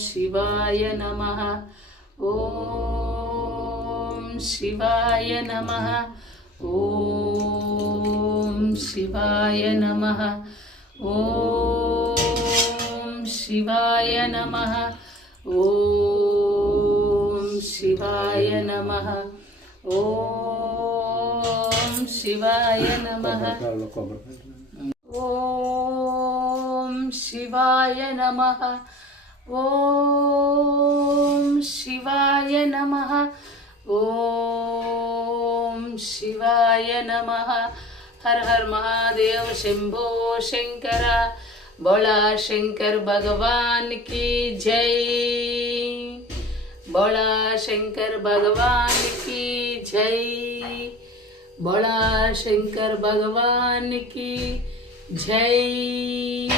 शिवाय नमः ॐ शिवाय नमः ॐ शिवाय नमः ॐ शिवाय नमः ॐ शिवाय नमः ॐ शिवाय नमः ॐ शिवाय नमः ॐ शिवाय नमः ॐ शिवाय नमः हर हर महादेव शंभो शंकर बोला शंकर भगवान की जय बोला शंकर भगवान की जय बोला शंकर भगवान की जय।